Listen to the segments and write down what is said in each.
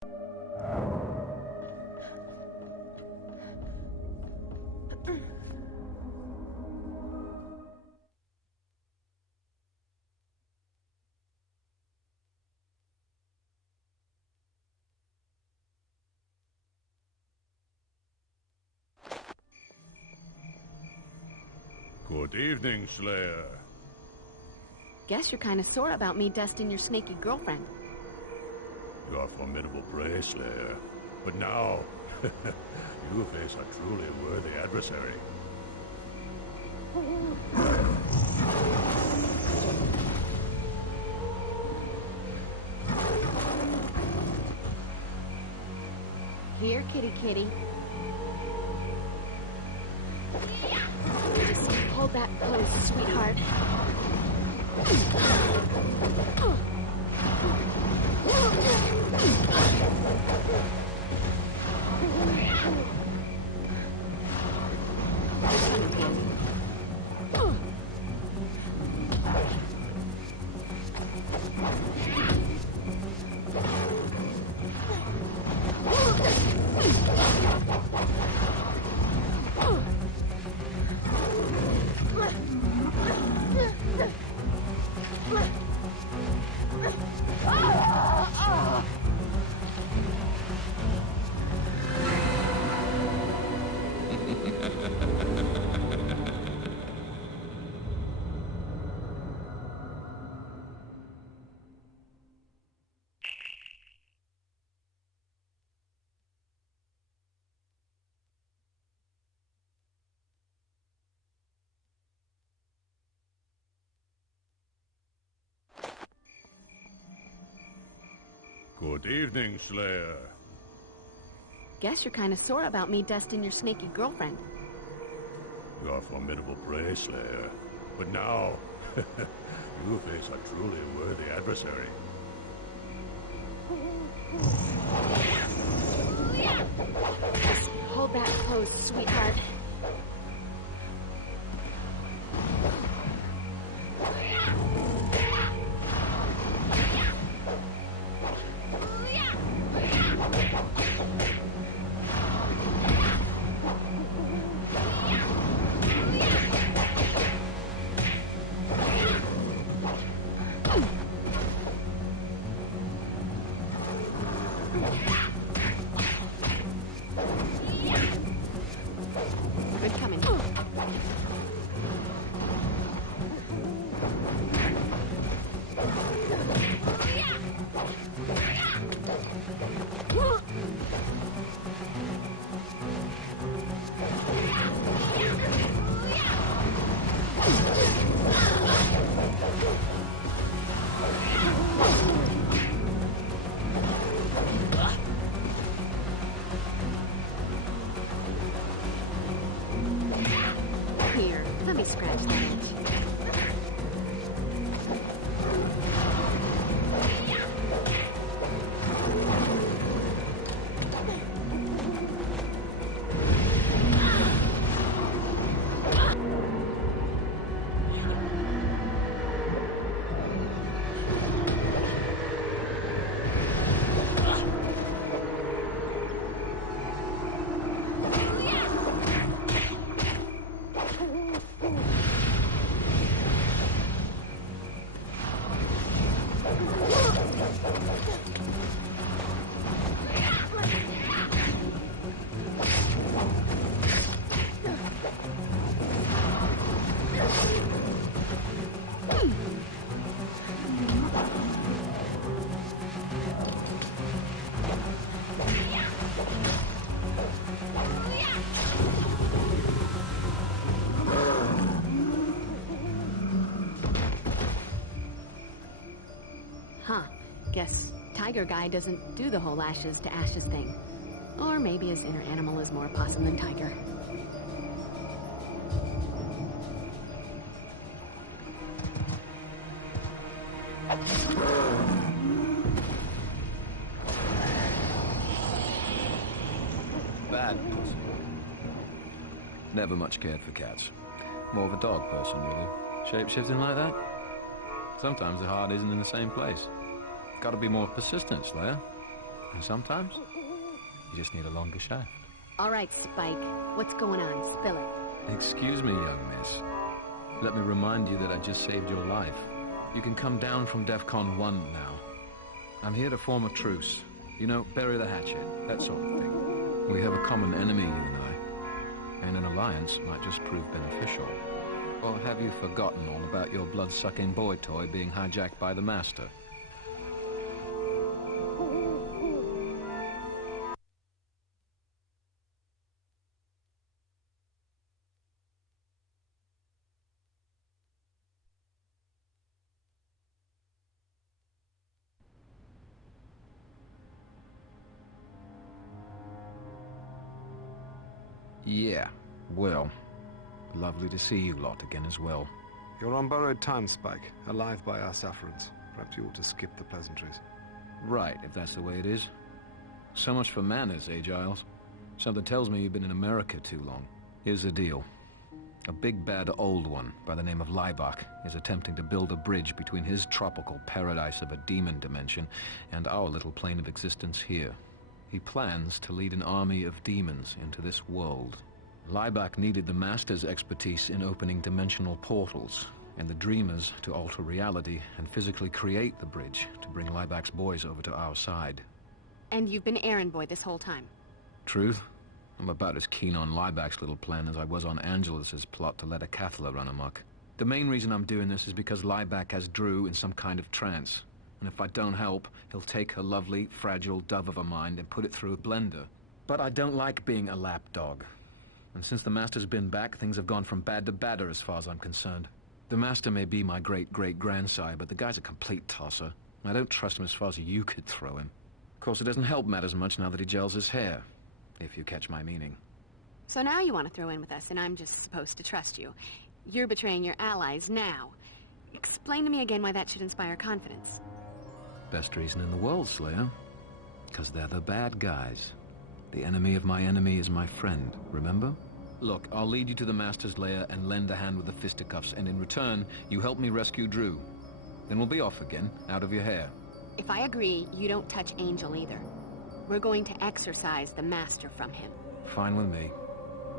Good evening, Slayer. Guess you're kind of sore about me dusting your snaky girlfriend. You are formidable prey, Slayer. But now, you face a truly worthy adversary. Here, kitty kitty. Hold that pose, sweetheart. Good evening, Slayer. Guess you're kind of sore about me dusting your snaky girlfriend. You are formidable prey, Slayer. But now, you face a truly worthy adversary. Hold that pose, sweetheart. Good coming. Here, let me scratch that itch. Huh. Guess Tiger Guy doesn't do the whole ashes to ashes thing. Or maybe his inner animal is more possum than tiger. Bad news. Never much cared for cats. More of a dog person, really. Shape-shifting like that? Sometimes the heart isn't in the same place. Gotta be more persistent, Slayer. And sometimes, you just need a longer shaft. All right, Spike. What's going on? Spill it. Excuse me, young miss. Let me remind you that I just saved your life. You can come down from DEFCON 1 now. I'm here to form a truce. You know, bury the hatchet, that sort of thing. We have a common enemy, you and I. And an alliance might just prove beneficial. Or have you forgotten all about your blood-sucking boy toy being hijacked by the Master? Yeah, well, lovely to see you lot again as well. You're on borrowed time, Spike. Alive by our sufferance. Perhaps you ought to skip the pleasantries. Right, if that's the way it is. So much for manners, eh, Giles? Something tells me you've been in America too long. Here's the deal. A big bad old one by the name of Laibach is attempting to build a bridge between his tropical paradise of a demon dimension and our little plane of existence here. He plans to lead an army of demons into this world. Laibach needed the Master's expertise in opening dimensional portals, and the Dreamers to alter reality and physically create the bridge to bring Laibach's boys over to our side. And you've been errand boy this whole time. Truth? I'm about as keen on Laibach's little plan as I was on Angelus's plot to let a Cathla run amok. The main reason I'm doing this is because Laibach has Drew in some kind of trance. And if I don't help, he'll take a lovely, fragile dove of a mind and put it through a blender. But I don't like being a lapdog. And since the Master's been back, things have gone from bad to badder as far as I'm concerned. The Master may be my great-great-grandsire, but the guy's a complete tosser. I don't trust him as far as you could throw him. Of course, it doesn't help matters much now that he gels his hair, if you catch my meaning. So now you want to throw in with us, and I'm just supposed to trust you. You're betraying your allies now. Explain to me again why that should inspire confidence. Best reason in the world, Slayer. Because they're the bad guys. The enemy of my enemy is my friend, remember? Look, I'll lead you to the Master's lair and lend a hand with the fisticuffs, and in return, you help me rescue Drew. Then we'll be off again, out of your hair. If I agree, you don't touch Angel either. We're going to exorcise the Master from him. Fine with me.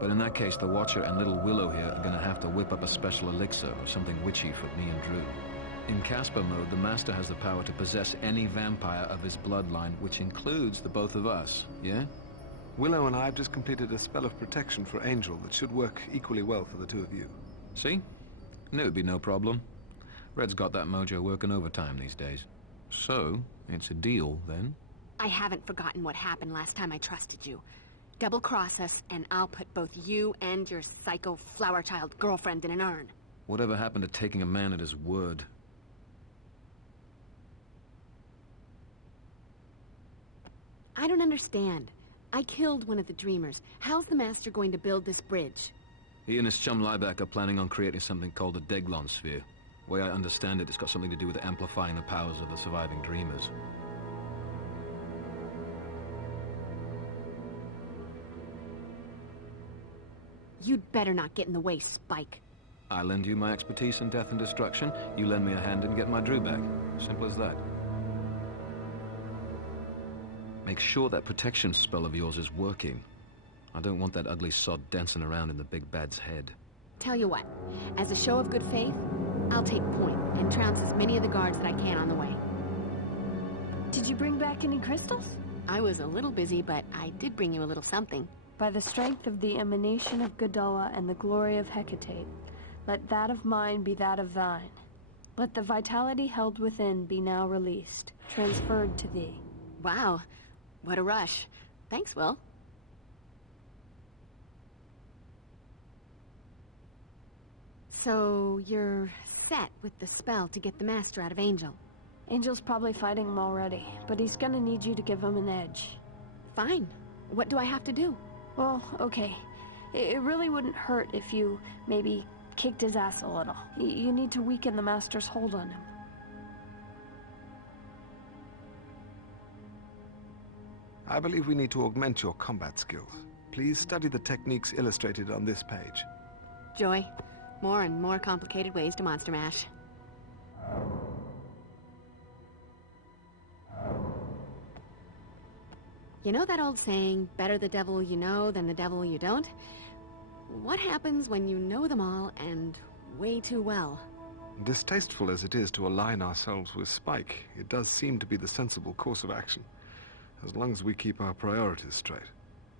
But in that case, the Watcher and little Willow here are gonna have to whip up a special elixir or something witchy for me and Drew. In Casper mode, the Master has the power to possess any vampire of his bloodline, which includes the both of us, yeah? Willow and I have just completed a spell of protection for Angel that should work equally well for the two of you. See? Knew it'd be no problem. Red's got that mojo working overtime these days. So, it's a deal, then? I haven't forgotten what happened last time I trusted you. Double-cross us, and I'll put both you and your psycho flower child girlfriend in an urn. Whatever happened to taking a man at his word? I don't understand. I killed one of the Dreamers. How's the Master going to build this bridge? He and his chum Laibach are planning on creating something called the Deglon Sphere. The way I understand it, it's got something to do with amplifying the powers of the surviving Dreamers. You'd better not get in the way, Spike. I lend you my expertise in death and destruction, you lend me a hand and get my Drew back. Simple as that. Make sure that protection spell of yours is working. I don't want that ugly sod dancing around in the big bad's head. Tell you what, as a show of good faith, I'll take point and trounce as many of the guards that I can on the way. Did you bring back any crystals? I was a little busy, but I did bring you a little something. By the strength of the emanation of Gadoa and the glory of Hecate, let that of mine be that of thine. Let the vitality held within be now released, transferred to thee. Wow, what a rush. Thanks, Will. So, you're set with the spell to get the Master out of Angel. Angel's probably fighting him already, but he's gonna need you to give him an edge. Fine. What do I have to do? Well, okay. It really wouldn't hurt if you, maybe, kicked his ass a little. You need to weaken the Master's hold on him. I believe we need to augment your combat skills. Please study the techniques illustrated on this page. Joy. More and more complicated ways to monster mash. You know that old saying, better the devil you know than the devil you don't? What happens when you know them all and way too well? Distasteful as it is to align ourselves with Spike, it does seem to be the sensible course of action, as long as we keep our priorities straight.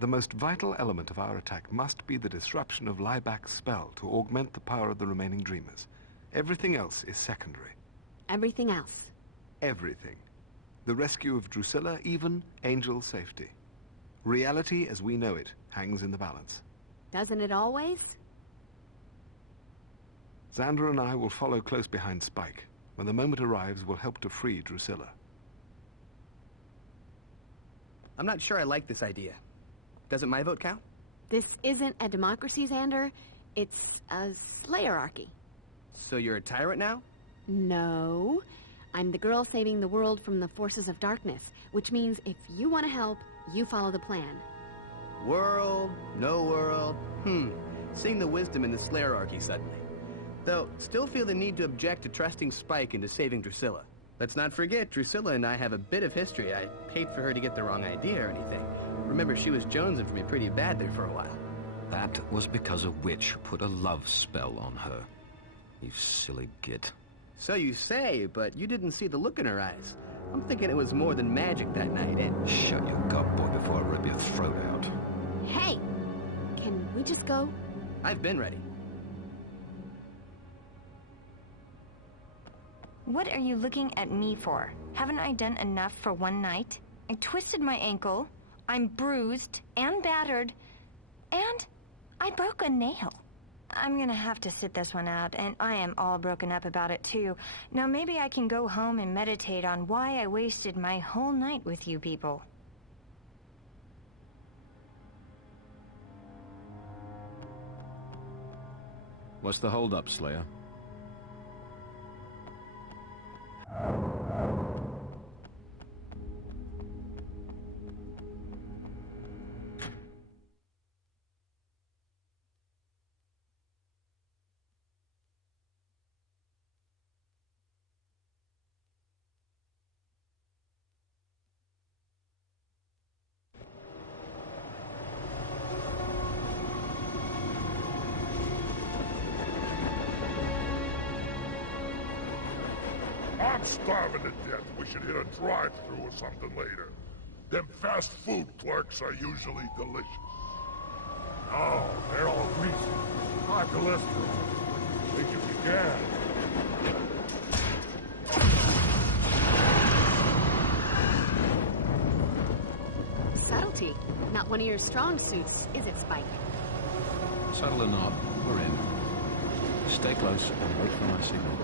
The most vital element of our attack must be the disruption of Lieback's spell to augment the power of the remaining Dreamers. Everything else is secondary. Everything else. Everything. The rescue of Drusilla, even Angel's safety. Reality as we know it hangs in the balance. Doesn't it always? Xander and I will follow close behind Spike. When the moment arrives, we'll help to free Drusilla. I'm not sure I like this idea. Doesn't my vote count? This isn't a democracy, Xander. It's a Slayerarchy. So you're a tyrant now? No. I'm the girl saving the world from the forces of darkness, which means if you want to help, you follow the plan. World, no world. Seeing the wisdom in the Slayerarchy suddenly. Though, still feel the need to object to trusting Spike into saving Drusilla. Let's not forget, Drusilla and I have a bit of history. I hate for her to get the wrong idea or anything. Remember, she was jonesing for me pretty bad there for a while. That was because a witch put a love spell on her. You silly git. So you say, but you didn't see the look in her eyes. I'm thinking it was more than magic that night, and... Shut your gob, boy, before I rip your throat out. Hey! Can we just go? I've been ready. What are you looking at me for? Haven't I done enough for one night? I twisted my ankle, I'm bruised and battered, and I broke a nail. I'm gonna have to sit this one out, and I am all broken up about it too. Now maybe I can go home and meditate on why I wasted my whole night with you people. What's the holdup, Slayer? I'm starving to death. We should hit a drive-thru or something later. Them fast food clerks are usually delicious. Oh, they're all greasy. High cholesterol. Think you can. Subtlety. Not one of your strong suits, is it, Spike? Subtle or not, we're in. Stay close and wait for my signal.